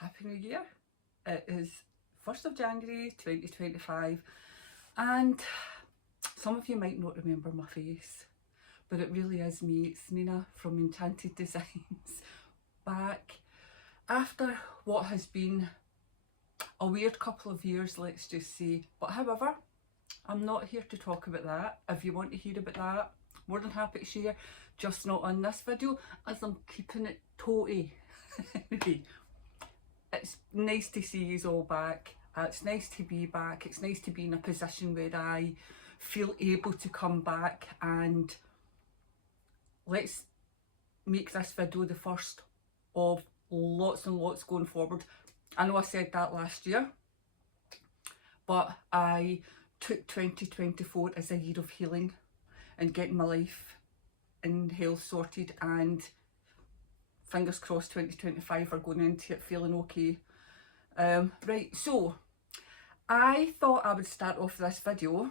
Happy New Year. It is 1st of January 2025 and some of you might not remember my face, but it really is me. It's Nina from Enchanted Designs, back after what has been a weird couple of years, let's just say. But however, I'm not here to talk about that. If you want to hear about that, more than happy to share, just not on this video as I'm keeping it toty. Anyway, it's nice to see you all back. It's nice to be back. It's nice to be in a position where I feel able to come back, and let's make this video the first of lots and lots going forward. I know I said that last year, but I took 2024 as a year of healing and getting my life and health sorted, and fingers crossed 2025 are going into it feeling okay. Right, so I thought I would start off this video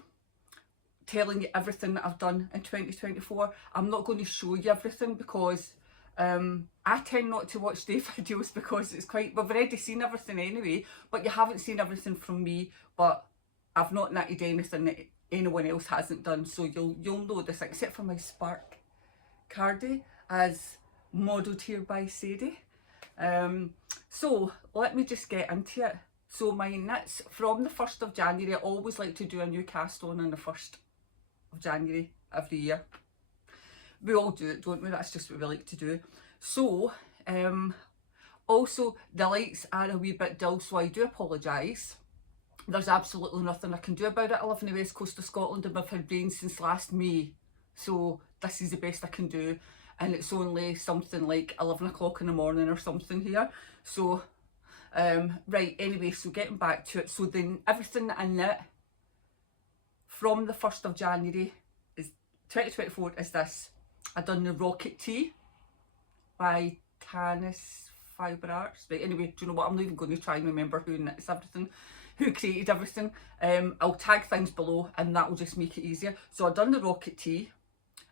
telling you everything that I've done in 2024. I'm not going to show you everything because I tend not to watch day videos because it's quite, we've already seen everything anyway, but you haven't seen everything from me, but I've not knitted anything that anyone else hasn't done, so you'll know this, except for my Spark Cardi as modelled here by Sadie. So let me just get into it. So my knits from the 1st of January, I always like to do a new cast on the 1st of January every year. We all do it, don't we? That's just what we like to do. So also the lights are a wee bit dull, so I do apologise. There's absolutely nothing I can do about it. I live on the west coast of Scotland and I've had rain since last May, so this is the best I can do, and it's only something like 11 o'clock in the morning or something here. So right, anyway, so getting back to it, so then everything that I knit from the 1st of January is 2024 is this. I done the Rocket Tee by Canis Fibre Arts. Right, anyway, do you know what, I'm not even going to try and remember who knits everything, who created everything. I'll tag things below and that will just make it easier. So I done the Rocket Tee.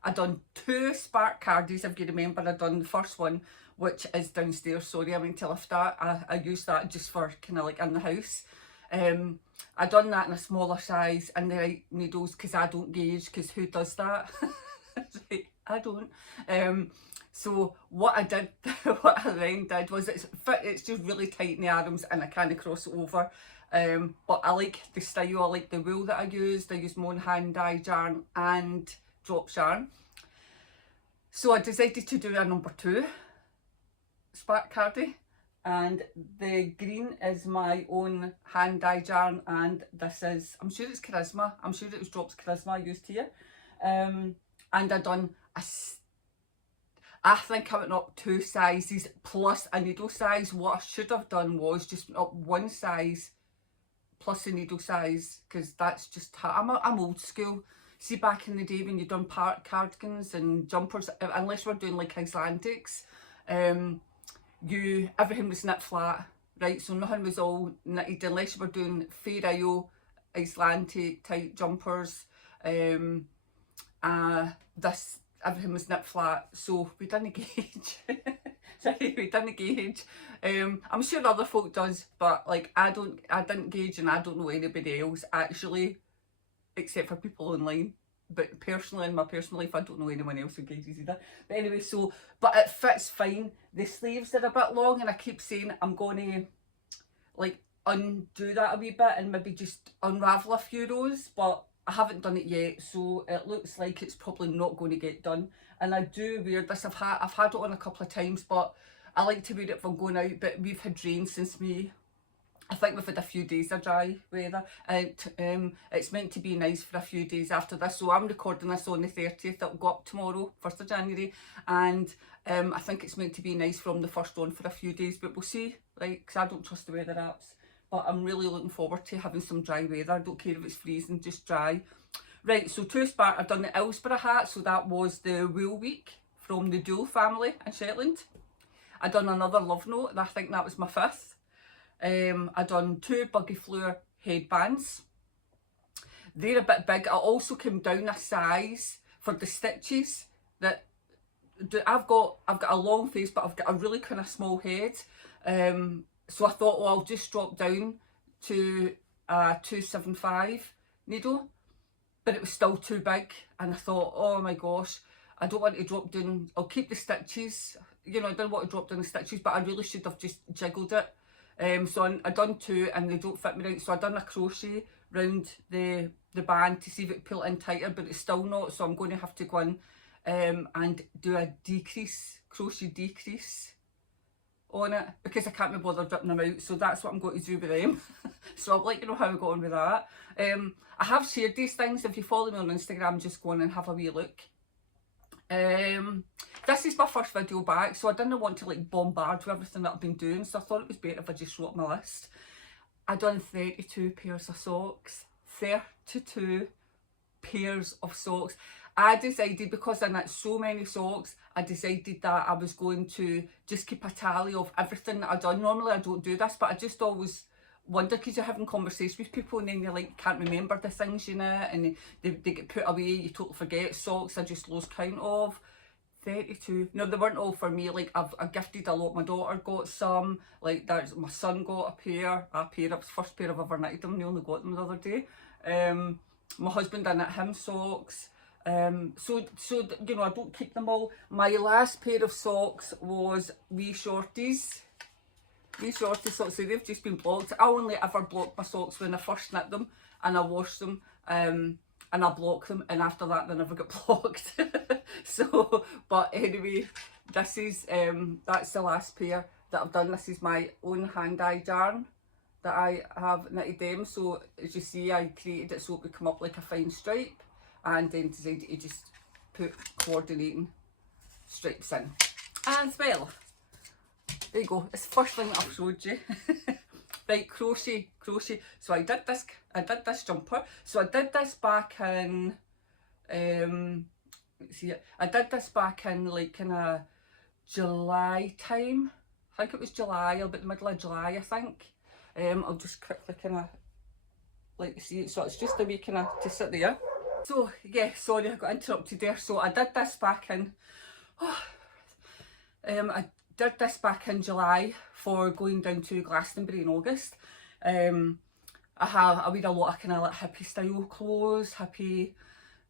I done 2 Spark Cardis, if you remember. I done the first one, which is downstairs. Sorry, I meant to lift that. I used that just for kind of like in the house. I done that in a smaller size and the right needles because I don't gauge, because who does that? Right, I don't. So what I did, what I then did was it's just really tight in the arms and I kind of cross it over. But I like the style, I like the wool that I used. I used my own hand dye yarn and drop yarn. So I decided to do a number 2 Spark Cardi, and the green is my own hand dye yarn, and this is, I'm sure it's Charisma, I'm sure it was Drops Charisma I used here. And I done I think I went up 2 sizes plus a needle size. What I should have done was just up 1 size plus a needle size, because that's just how I'm old school. See, back in the day when you done cardigans and jumpers, unless we're doing like Icelandics, everything was knit flat, right? So nothing was all knitted unless you were doing Fair Isle Icelandic type jumpers. Everything was knit flat, so we didn't gauge. Sorry, we didn't gauge. I'm sure other folk does, but like I didn't gauge, and I don't know anybody else actually, except for people online. But personally, in my personal life, I don't know anyone else who gauges either. But anyway, so, but it fits fine. The sleeves are a bit long, and I keep saying I'm going to like undo that a wee bit and maybe just unravel a few rows, but I haven't done it yet, so it looks like it's probably not going to get done. And I do wear this, I've had it on a couple of times, but I like to wear it if I'm going out. But we've had rain since May. I think we've had a few days of dry weather, and it's meant to be nice for a few days after this. So I'm recording this on the 30th, it'll go up tomorrow, 1st of January, and I think it's meant to be nice from the 1st on for a few days, but we'll see, like, because I don't trust the weather apps. But I'm really looking forward to having some dry weather. I don't care if it's freezing, just dry. Right, so 2 Spark, I've done the Ellsborough hat, so that was the wool week from the Dual family in Shetland. I done another Love Note, and I think that was my 5th. I done 2 Buggy Floor headbands. They're a bit big. I also came down a size for the stitches. That I've got a long face, but I've got a really kind of small head. so I thought, oh, I'll just drop down to a 275 needle, but it was still too big, and I thought, oh my gosh, I don't want to drop down, I'll keep the stitches, you know, I didn't want to drop down the stitches, but I really should have just jiggled it. So I done two and they don't fit me right, so I done a crochet round the band to see if it pull it in tighter, but it's still not, so I'm going to have to go in and do a crochet decrease on it, because I can't be bothered ripping them out, so that's what I'm going to do with them. So I'll let you know how I got on with that. I have shared these things. If you follow me on Instagram, just go on and have a wee look. This is my first video back, so I didn't want to like bombard with everything that I've been doing, so I thought it was better if I just wrote my list. I done 32 pairs of socks. 32 pairs of socks. I decided, because I knit so many socks, I decided that I was going to just keep a tally of everything that I've done. Normally I don't do this, but I just always wonder, because you're having conversations with people and then you like can't remember the things you knit, and they get put away, you totally forget. Socks I just lost count of. 32. No, they weren't all for me. Like I gifted a lot. My daughter got some. Like my son got a pair. It was the first pair I've ever knitted them. They only got them the other day. My husband, I knit him socks. So you know, I don't keep them all. My last pair of socks was wee shorties. Socks, so they've just been blocked. I only ever block my socks when I first knit them and I wash them. And I block them, and after that they never get blocked. So, but anyway, this is that's the last pair that I've done. This is my own hand-dyed yarn that I have knitted them. So as you see, I created it so it would come up like a fine stripe, and then decided to just put coordinating stripes in. And well, there you go. It's the first thing that I've showed you. Right, crochet. So I did this jumper. So I did this back in, let's see, I did this back in like kind of July time. I think it was July, about the middle of July, I think. I'll just quickly kind of like see it. So it's just a wee kind of to sit there. So yeah, sorry, I got interrupted there. So I did this back in, I did this back in July for going down to Glastonbury in August. I wear a lot of kind of like hippie style clothes, hippie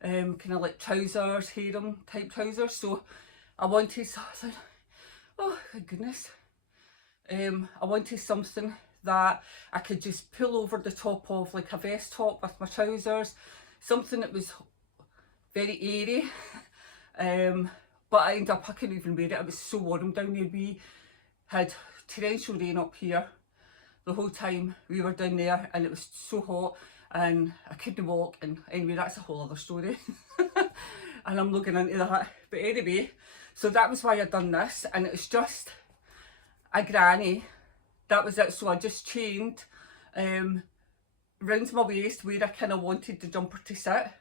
kind of like trousers, harem type trousers. So I wanted something, oh my goodness, I wanted something that I could just pull over the top of, like a vest top with my trousers, something that was very airy. But I ended up, I couldn't even wear it. It was so warm down there. We had torrential rain up here the whole time we were down there, and it was so hot and I couldn't walk. And anyway, that's a whole other story. And I'm looking into that. But anyway, so that was why I done this, and it was just a granny. That was it. So I just chained round my waist where I kind of wanted the jumper to sit.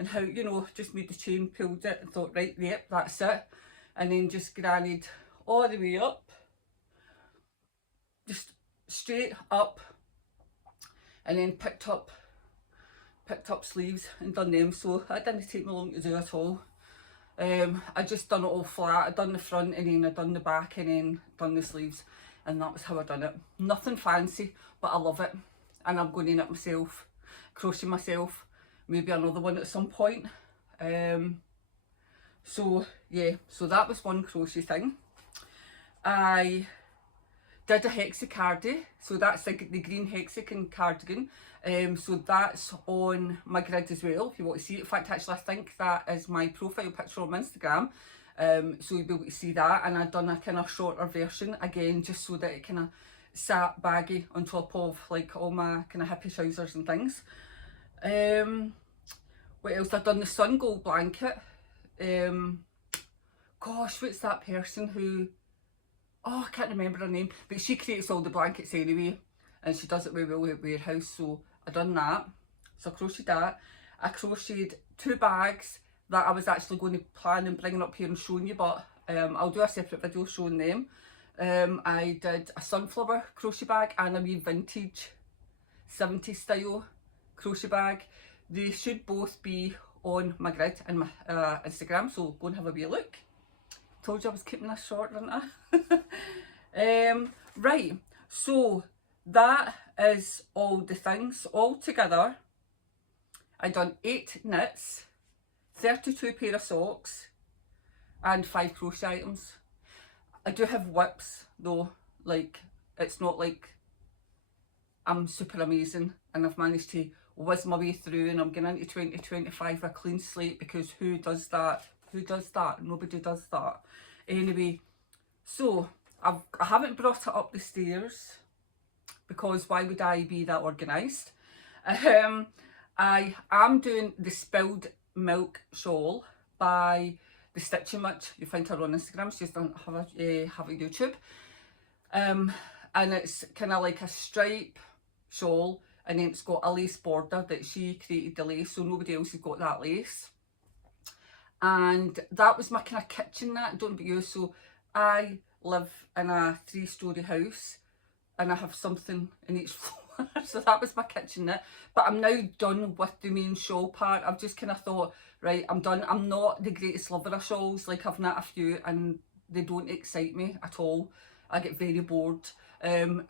And how, you know, just made the chain, pulled it and thought, right, yep, that's it. And then just grannied all the way up. Just straight up. And then picked up sleeves and done them. So that didn't take me long to do at all. I just done it all flat. I done the front, and then I done the back, and then done the sleeves. And that was how I done it. Nothing fancy, but I love it. And I'm going to knit myself, crochet myself. Maybe another one at some point. So yeah, so that was one crochet thing. I did a hexi Cardi, so that's the green hexagon cardigan. So that's on my grid as well, if you want to see it. In fact, actually, I think that is my profile picture on Instagram. So you'll be able to see that. And I've done a kind of shorter version, again, just so that it kind of sat baggy on top of like all my kind of hippie trousers and things. What else? I've done the sun gold blanket. Gosh, what's that person who, oh, I can't remember her name, but she creates all the blankets anyway, and she does it with Will Warehouse. So I done that. So I crocheted that. I crocheted 2 bags that I was actually going to plan and bringing up here and showing you, but I'll do a separate video showing them. I did a sunflower crochet bag and a wee vintage 70s style crochet bag. They should both be on my grid and my Instagram, so go and have a wee look. Told you I was keeping this short, didn't I? Right, So that is all the things. All together, I done 8 knits, 32 pair of socks, and 5 crochet items. I do have whips though, like it's not like I'm super amazing and I've managed to whiz my way through and I'm getting into 2025 a clean slate, because who does that? Who does that? Nobody does that. Anyway, so I haven't brought it up the stairs because why would I be that organised? I am doing the Spilled Milk shawl by the Stitching Witch. You find her on Instagram. She doesn't have a YouTube. And it's kind of like a stripe shawl, and then it's got a lace border that she created the lace, so nobody else has got that lace. And that was my kind of kitchen that, don't be you. So I live in a 3-storey house and I have something in each floor. So that was my kitchen knit. But I'm now done with the main shawl part. I've just kind of thought, right, I'm done. I'm not the greatest lover of shawls. Like, I've knit a few and they don't excite me at all. I get very bored.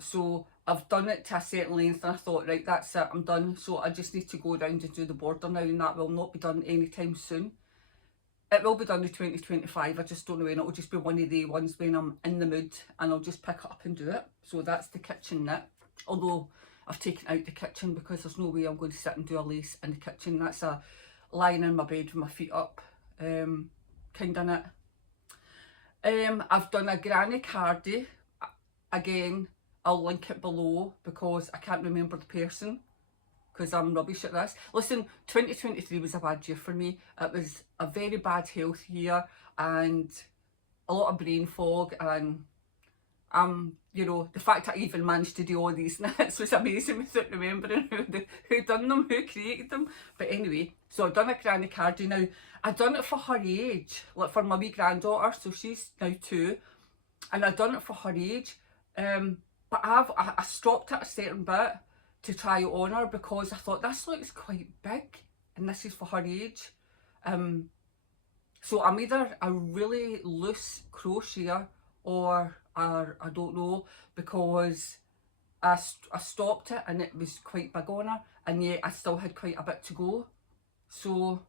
So I've done it to a certain length and I thought, right, that's it, I'm done. So I just need to go around and do the border now, and that will not be done anytime soon. It will be done in 2025, I just don't know when. It'll just be one of the ones when I'm in the mood and I'll just pick it up and do it. So that's the kitchen knit. Although I've taken out the kitchen because there's no way I'm going to sit and do a lace in the kitchen. That's a lying in my bed with my feet up kind of knit. I've done a granny Cardi. Again, I'll link it below because I can't remember the person because I'm rubbish at this. Listen, 2023 was a bad year for me. It was a very bad health year and a lot of brain fog, and you know, the fact I even managed to do all these knits was amazing without remembering who done them, who created them. But anyway, so I've done a granny Cardi. Now, I've done it for her age, like for my wee granddaughter, so she's now 2, and I've done it for her age. But I stopped at a certain bit to try it on her because I thought this looks quite big and this is for her age. So I'm either a really loose crocheter or I don't know, because I stopped it and it was quite big on her, and yet I still had quite a bit to go. So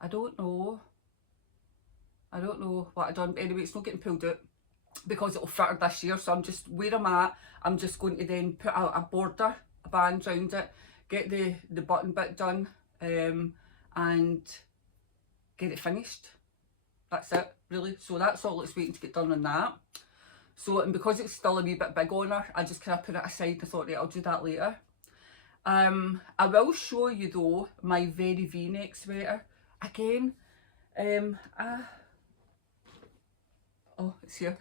I don't know what I've done. But anyway, it's not getting pulled out because it'll fit her this year. So I'm just, where I'm at, I'm just going to then put a border, a band round it, get the button bit done, and get it finished. That's it, really. So that's all it's waiting to get done on that. So, and because it's still a wee bit big on her, I just kind of put it aside and thought, right, I'll do that later. I will show you though my very V-neck sweater again. Oh, it's here.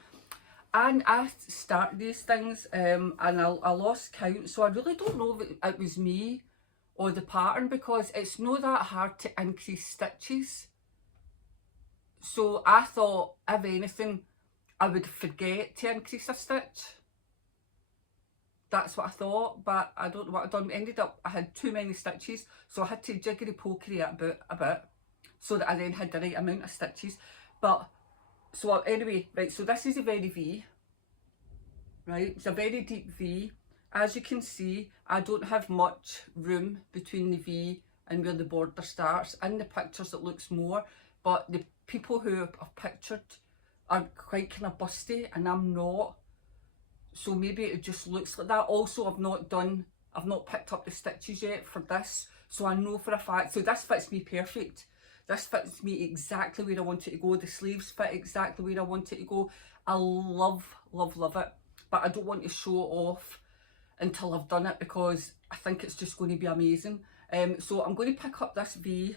And I start these things and I lost count, so I really don't know if it was me or the pattern, because it's not that hard to increase stitches. So I thought, if anything, I would forget to increase a stitch. That's what I thought, but I don't know what I've done. Ended up, I had too many stitches, so I had to jiggery pokery it a bit so that I then had the right amount of stitches. But so anyway, right, so this is a very V, right? It's a very deep V. As you can see, I don't have much room between the V and where the border starts. In the pictures it looks more, but the people who I've pictured are quite kind of busty and I'm not. So maybe it just looks like that. Also, I've not picked up the stitches yet for this, so I know for a fact, so this fits me perfect. This fits me exactly where I want it to go. The sleeves fit exactly where I want it to go. I love, love, love it. But I don't want to show off until I've done it because I think it's just going to be amazing. So I'm going to pick up this V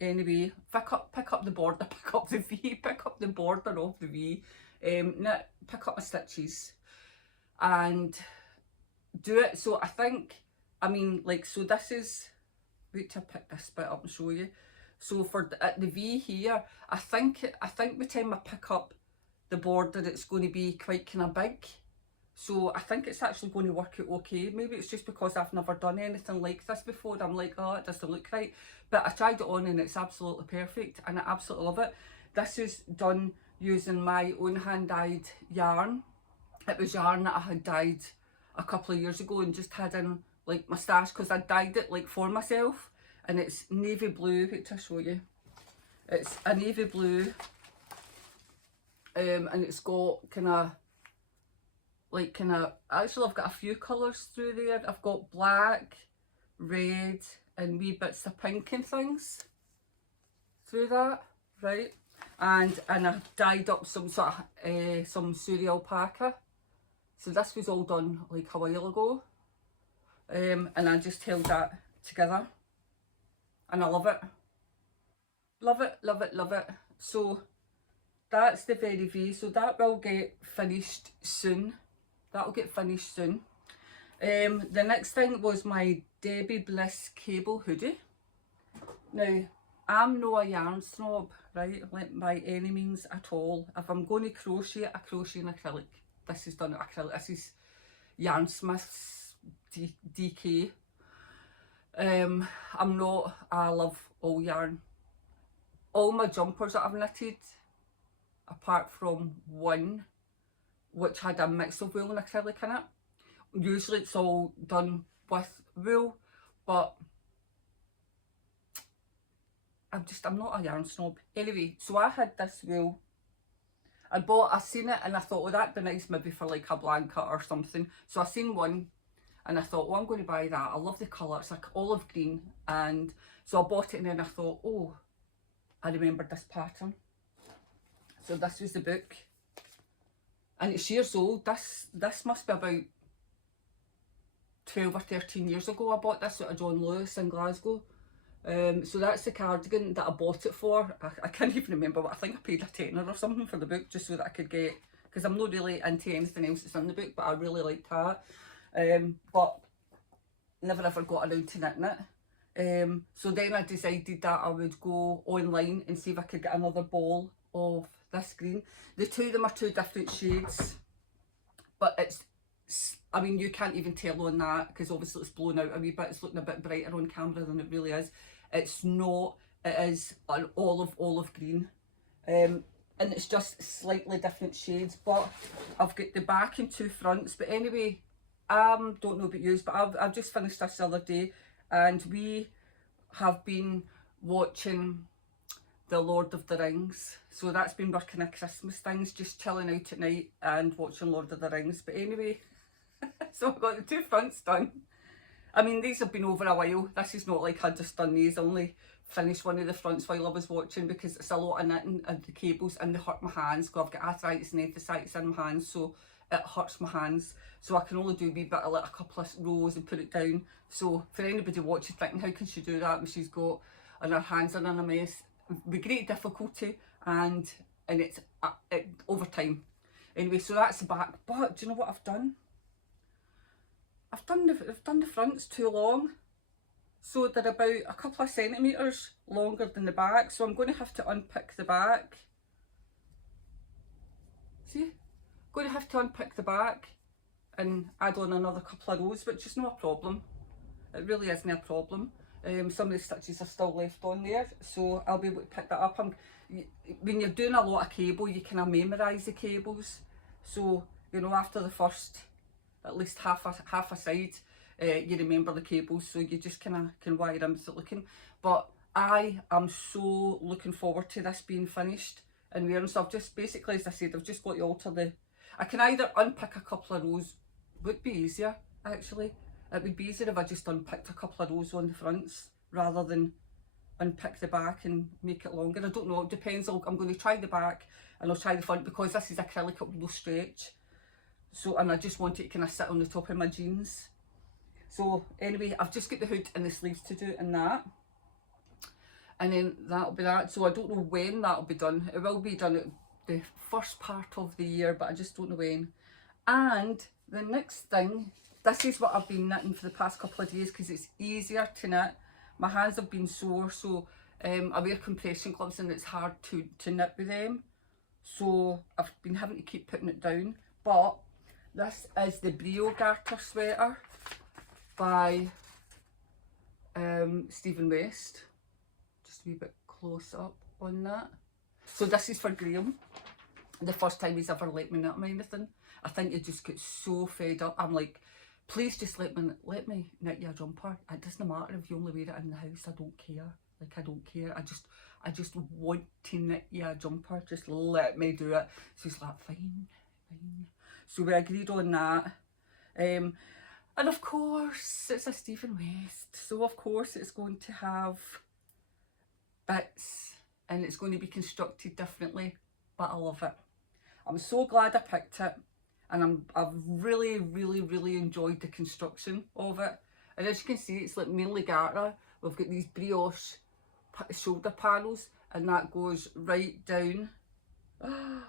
anyway. Pick up the border, pick up the V, pick up the border of the V. Pick up my stitches and do it. So I think, I mean, like, so this is, wait till I pick this bit up and show you. So for the V here, I think by the time I pick up the border, it's going to be quite kind of big. So I think it's actually going to work out okay. Maybe it's just because I've never done anything like this before. I'm like, oh, it doesn't look right. But I tried it on and it's absolutely perfect and I absolutely love it. This is done using my own hand-dyed yarn. It was yarn that I had dyed a couple of years ago and just had in like my stash because I dyed it like for myself, and it's navy blue. Wait till I show you. It's a navy blue, and it's got actually I've got a few colours through there. I've got black, red, and wee bits of pink and things through that, right? And I've dyed up some sort of some Suri alpaca. So this was all done like a while ago, and I just held that together, and I love it. Love it, love it, love it. So that's the very V. So that will get finished soon. That'll get finished soon. The next thing was my Debbie Bliss cable hoodie. Now, I'm no a yarn snob, right, like by any means at all. If I'm going to crochet, I crochet in acrylic. This is done in acrylic. This is Yarn Smith's DK. I'm not, I love all yarn. All my jumpers that I've knitted, apart from one, which had a mix of wool and acrylic in it. Usually it's all done with wool, but I'm not a yarn snob. Anyway, so I had this wool. I seen it and I thought, oh, that'd be nice maybe for like a blanket or something. So I seen one and I thought, oh, I'm going to buy that. I love the colour. It's like olive green. And so I bought it, and then I thought, oh, I remembered this pattern. So this was the book. And it's years old. This must be about 12 or 13 years ago I bought this at a John Lewis in Glasgow. So that's the cardigan that I bought it for. I can't even remember what, I think I paid a tenner or something for the book just so that I could get, because I'm not really into anything else that's in the book, but I really liked that. But never ever got around to knitting it. So then I decided that I would go online and see if I could get another ball of this green. The two of them are two different shades, but I mean, you can't even tell on that because obviously it's blown out a wee bit. It's looking a bit brighter on camera than it really is. It's not. It is an olive green, and it's just slightly different shades. But I've got the back and two fronts. But anyway, don't know about yous, but I've just finished this the other day, and we have been watching The Lord of the Rings. So that's been our kind of Christmas things, just chilling out at night and watching Lord of the Rings. But anyway, so I've got the two fronts done. I mean, these have been over a while. This is not like I just done these. I only finished one of the fronts while I was watching because it's a lot of knitting and the cables, and they hurt my hands because I've got arthritis and enthesitis in my hands, so it hurts my hands. So I can only do a wee bit of like a couple of rows and put it down. So for anybody watching thinking, how can she do that when she's got, and her hands are in a mess, with great difficulty, and it's over time. Anyway, so that's the back. But do you know what I've done? I've done the fronts too long, so they're about a couple of centimetres longer than the back, so I'm going to have to unpick the back. See? I'm going to have to unpick the back and add on another couple of rows, which is not a problem. It really isn't a problem. Some of the stitches are still left on there, so I'll be able to pick that up. When you're doing a lot of cable, you kind of memorise the cables, so you know, after the first at least half a side, you remember the cables, so you just kind of can wire them without looking. But I am so looking forward to this being finished and wearing. So I've just basically, as I said, I've just got to alter I can either unpick a couple of rows, would be easier actually. It would be easier if I just unpicked a couple of rows on the fronts rather than unpick the back and make it longer. I don't know, it depends. I'm going to try the back and I'll try the front because this is acrylic, it will stretch. So, and I just want it to kind of sit on the top of my jeans. So anyway, I've just got the hood and the sleeves to do in that. And then that'll be that. So I don't know when that'll be done. It will be done at the first part of the year, but I just don't know when. And the next thing, this is what I've been knitting for the past couple of days because it's easier to knit. My hands have been sore, so I wear compression gloves and it's hard to knit with them. So I've been having to keep putting it down. But this is the Briogarter Sweater by Stephen West. Just a wee bit close up on that. So this is for Graham. The first time he's ever let me knit him anything. I think you just get so fed up. I'm like, please just let me knit you a jumper. It doesn't matter if you only wear it in the house. I don't care. Like, I don't care. I just want to knit you a jumper. Just let me do it. So he's like, fine, fine. So we agreed on that. And of course, it's a Stephen West. So of course it's going to have bits and it's going to be constructed differently. But I love it. I'm so glad I picked it. And I've really, really, really enjoyed the construction of it. And as you can see, it's like mainly garter. We've got these brioche shoulder panels, and that goes right down. I've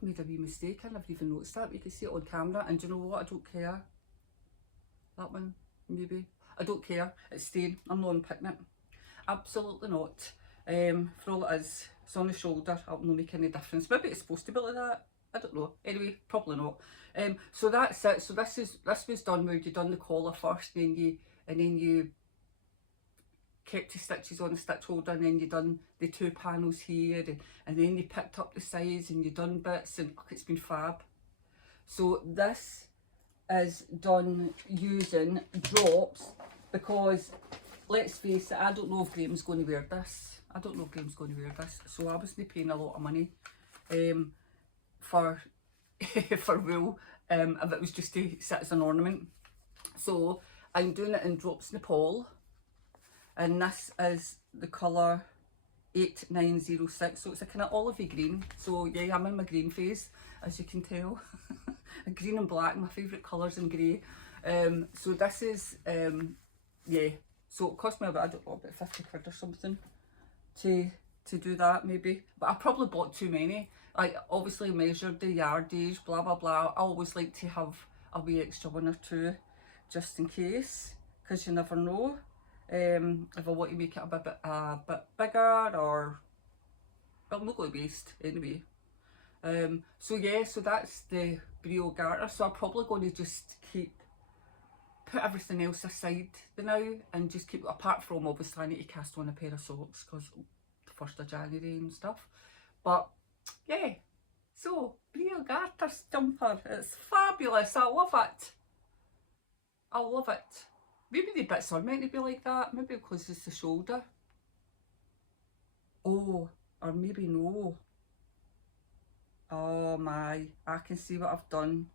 made a wee mistake. I never even noticed that. You can see it on camera, and do you know what? I don't care. That one, maybe. I don't care. It's staying. I'm not unpicking it. Absolutely not. For all it is, it's on the shoulder. It'll not make any difference. Maybe it's supposed to be like that. I don't know. Anyway, probably not. So that's it. So this was done where you done the collar first, and then you kept the stitches on the stitch holder, and then you done the two panels here, and then you picked up the sides and you done bits, and it's been fab. So this is done using drops because, let's face it, I don't know if Graham's going to wear this. I don't know if Graham's going to wear this. So I wasn't paying a lot of money for for wool if it was just to sit as an ornament. So I'm doing it in drops Nepal, and this is the colour 8906, so it's a kind of olivey green. So yeah, I'm in my green phase, as you can tell. Green and black, my favourite colours, and grey. So this is yeah, so it cost me about, I don't know, about 50 quid or something to do that, maybe. But I probably bought too many. I obviously measured the yardage, blah blah blah. I always like to have a wee extra one or two just in case, because you never know if I want to make it a bit bigger, or well, I'm not going to waste anyway. So yeah, so that's the Briogarter. So I'm probably going to just put everything else aside now and just keep, apart from obviously I need to cast on a pair of socks because the 1st of January and stuff. But yeah, so Briogarter jumper, it's fabulous. I love it. I love it. Maybe the bits are meant to be like that, maybe because it's the shoulder. Oh, or maybe no. Oh my, I can see what I've done.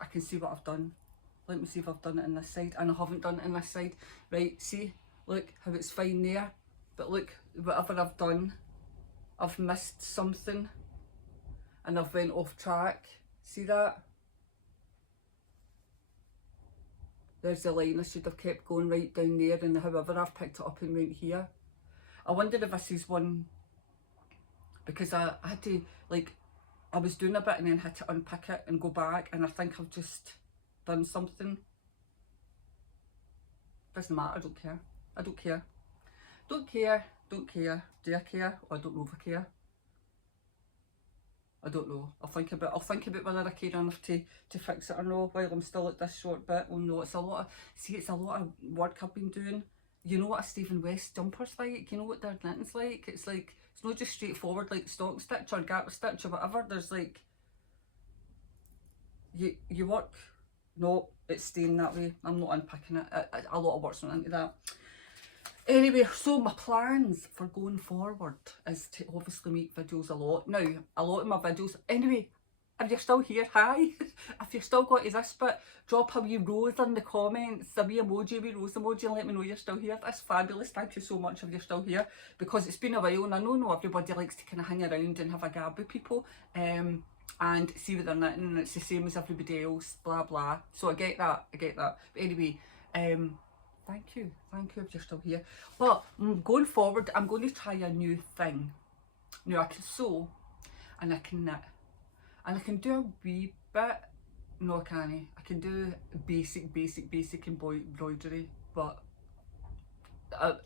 I can see what I've done. Let me see if I've done it in this side. And I haven't done it in this side. Right, see, look how it's fine there. But look, whatever I've done, I've missed something. And I've went off track. See that? There's the line. I should have kept going right down there, and however I've picked it up and went here. I wonder if this is one, because I had to, like, I was doing a bit and then had to unpick it and go back, and I think I've just done something. Doesn't matter, I don't care. I don't care. Don't care, don't care. Do I care? Oh, I don't know if I care. I don't know. I'll think about whether I care enough to fix it or no while I'm still at this short bit. Oh no, it's a lot of, see, it's a lot of work I've been doing. You know what a Stephen West jumper's like? You know what their knitting's like? It's like, it's not just straightforward like stock stitch or garter stitch or whatever. There's like, you work, no, it's staying that way. I'm not unpicking it. A lot of work's went into that. Anyway, so my plans for going forward is to obviously make videos a lot. Now, a lot of my videos, anyway, if you're still here, hi. If you're still got to this bit, drop a wee rose in the comments, a wee emoji, wee rose emoji, and let me know you're still here. That's fabulous. Thank you so much if you're still here, because it's been a while, and I know not everybody likes to kind of hang around and have a gab with people and see what they're knitting, and it's the same as everybody else, blah blah. So I get that, But anyway, thank you if you're still here. But going forward, I'm going to try a new thing. Now I can sew and I can knit and I can do a wee bit. No, I can't. I can do basic embroidery, but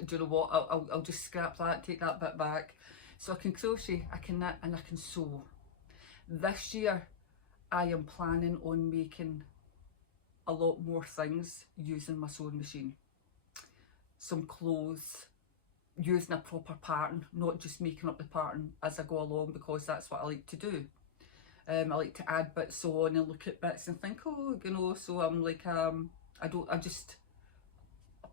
do you know what? I'll just scrap that, take that bit back. So I can crochet, I can knit, and I can sew. This year, I am planning on making a lot more things using my sewing machine. Some clothes, using a proper pattern, not just making up the pattern as I go along, because that's what I like to do. I like to add bits on and look at bits and think, oh, you know, so I'm like, I just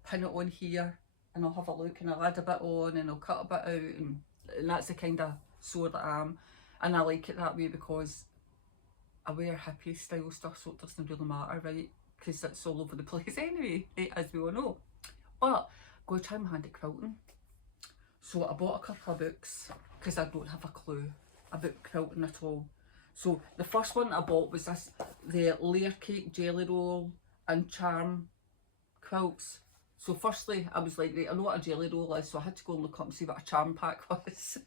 pin it on here and I'll have a look and I'll add a bit on and I'll cut a bit out, and that's the kind of sewer that I am. And I like it that way because I wear hippie style stuff, so it doesn't really matter, right? Because it's all over the place anyway, as we all know. But I'm going to try my hand at quilting. So I bought a couple of books because I don't have a clue about quilting at all. So the first one I bought was the layer cake, jelly roll and charm quilts. So firstly I was like, right, I know what a jelly roll is, so I had to go and look up and see what a charm pack was.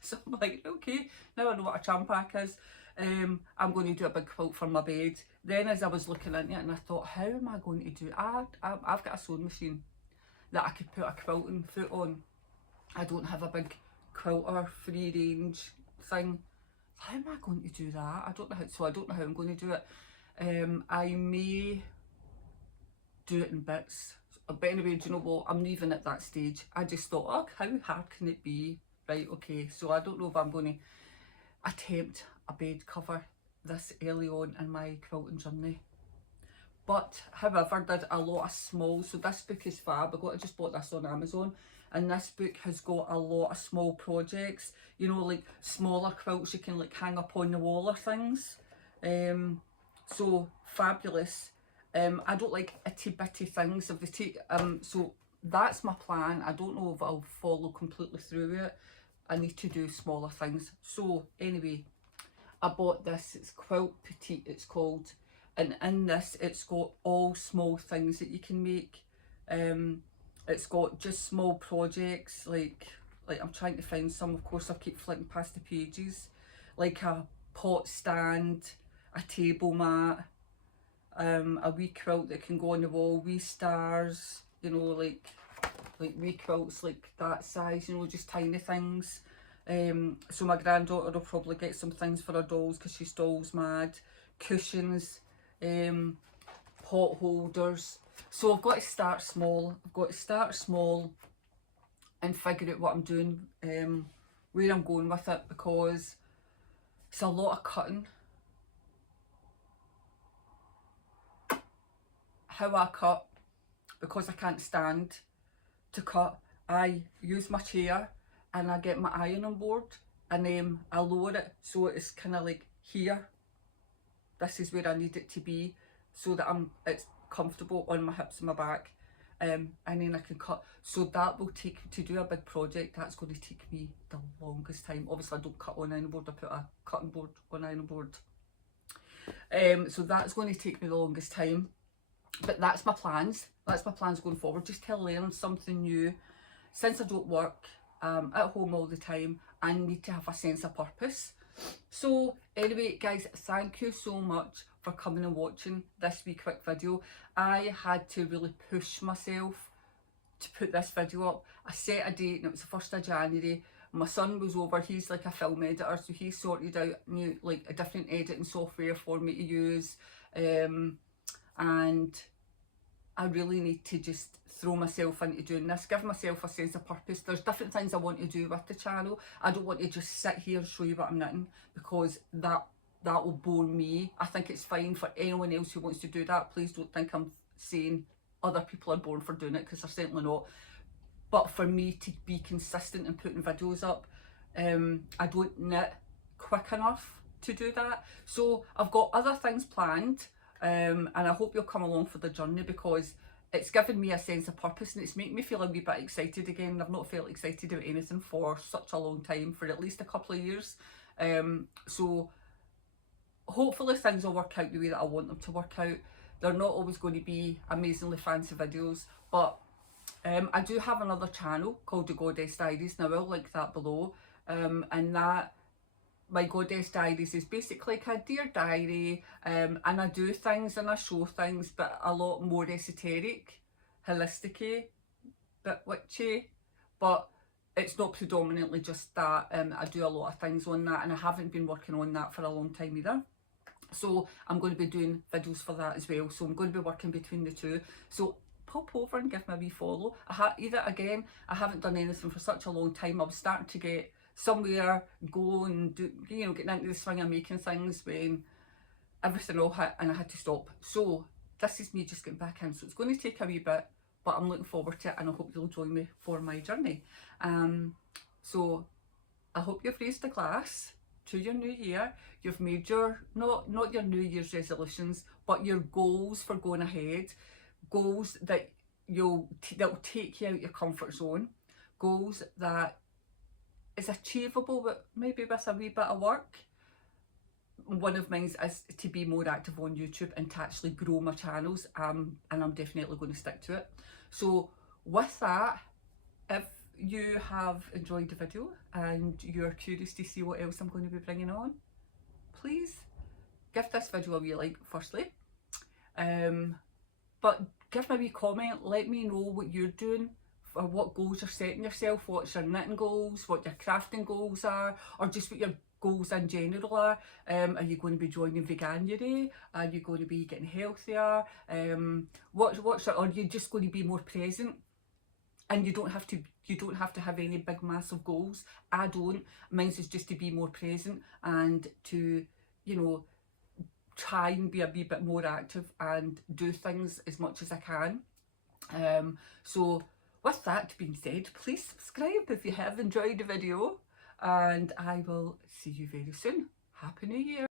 So I'm like, okay, now I know what a charm pack is. I'm going to do a big quilt for my bed. Then as I was looking into it, and I thought, how am I going to do it? I've got a sewing machine that I could put a quilting foot on. I don't have a big quilter free range thing. How am I going to do that? I don't know how, so I don't know how I'm going to do it. I may do it in bits. But anyway, do you know what? I'm not even at that stage. I just thought, oh, how hard can it be? Right, okay, so I don't know if I'm going to attempt a bed cover this early on in my quilting journey. But however, did a lot of small, so this book is fab. I just bought this on Amazon, and this book has got a lot of small projects, you know, like smaller quilts you can like hang up on the wall or things. So fabulous. I don't like itty bitty things. If they take so that's my plan. I don't know if I'll follow completely through it. I need to do smaller things. So anyway, I bought this. It's Quilt Petite, it's called, and in this it's got all small things that you can make. It's got just small projects, like I'm trying to find some. Of course I keep flicking past the pages, like a pot stand, a table mat, a wee quilt that can go on the wall, wee stars, you know, like wee quilts like that size, you know, just tiny things. So my granddaughter will probably get some things for her dolls because she's dolls mad. Cushions, pot holders. So I've got to start small. I've got to start small and figure out what I'm doing, where I'm going with it, because it's a lot of cutting. How I cut, because I can't stand to cut, I use my chair and I get my ironing board and then I lower it so it's kind of like here. This is where I need it to be so that it's comfortable on my hips and my back, and then I can cut. So that will take, to do a big project, that's going to take me the longest time. Obviously I don't cut on ironing board, I put a cutting board on ironing board. So that's going to take me the longest time. But that's my plans. That's my plans going forward, just to learn something new. Since I don't work at home all the time, I need to have a sense of purpose. So anyway guys, thank you so much for coming and watching this wee quick video. I had to really push myself to put this video up. I set a date and it was the 1st of January. My son was over, he's like a film editor, so he sorted out a different editing software for me to use. And I really need to just throw myself into doing this, give myself a sense of purpose. There's different things I want to do with the channel. I don't want to just sit here and show you what I'm knitting, because that will bore me. I think it's fine for anyone else who wants to do that. Please don't think I'm saying other people are born for doing it, because they're certainly not. But for me to be consistent in putting videos up, I don't knit quick enough to do that. So I've got other things planned. And I hope you'll come along for the journey, because it's given me a sense of purpose and it's making me feel a wee bit excited again. I've not felt excited about anything for such a long time, for at least a couple of years. So hopefully things will work out the way that I want them to work out. They're not always going to be amazingly fancy videos, but I do have another channel called The Goddess Diaries. Now I'll link that below, and that, my Goddess Diaries, is basically like a dear diary, and I do things and I show things, but a lot more esoteric, holistic-y, bit witchy, but it's not predominantly just that. I do a lot of things on that, and I haven't been working on that for a long time either. So I'm going to be doing videos for that as well. So I'm going to be working between the two. So pop over and give me a wee follow. Again, I haven't done anything for such a long time. I was starting to get somewhere, go and do, you know, getting into the swing of making things when everything all hit and I had to stop. So this is me just getting back in. So it's going to take a wee bit, but I'm looking forward to it, and I hope you'll join me for my journey. So I hope you've raised a glass to your new year. You've made your, not your New Year's resolutions, but your goals for going ahead. Goals that that'll take you out your comfort zone. Goals that is achievable, but maybe with a wee bit of work. One of mine is to be more active on YouTube and to actually grow my channels, and I'm definitely going to stick to it. So with that, if you have enjoyed the video and you're curious to see what else I'm going to be bringing on, please give this video a wee like firstly, but give me a wee comment, let me know what you're doing, or what goals you're setting yourself, what's your knitting goals, what your crafting goals are, or just what your goals in general are. Are you going to be joining Veganuary? Are you going to be getting healthier? Are you just going to be more present? And you don't have to have any big massive goals. I don't. Mine is just to be more present and to, you know, try and be a wee bit more active and do things as much as I can. So with that being said, please subscribe if you have enjoyed the video, and I will see you very soon. Happy New Year!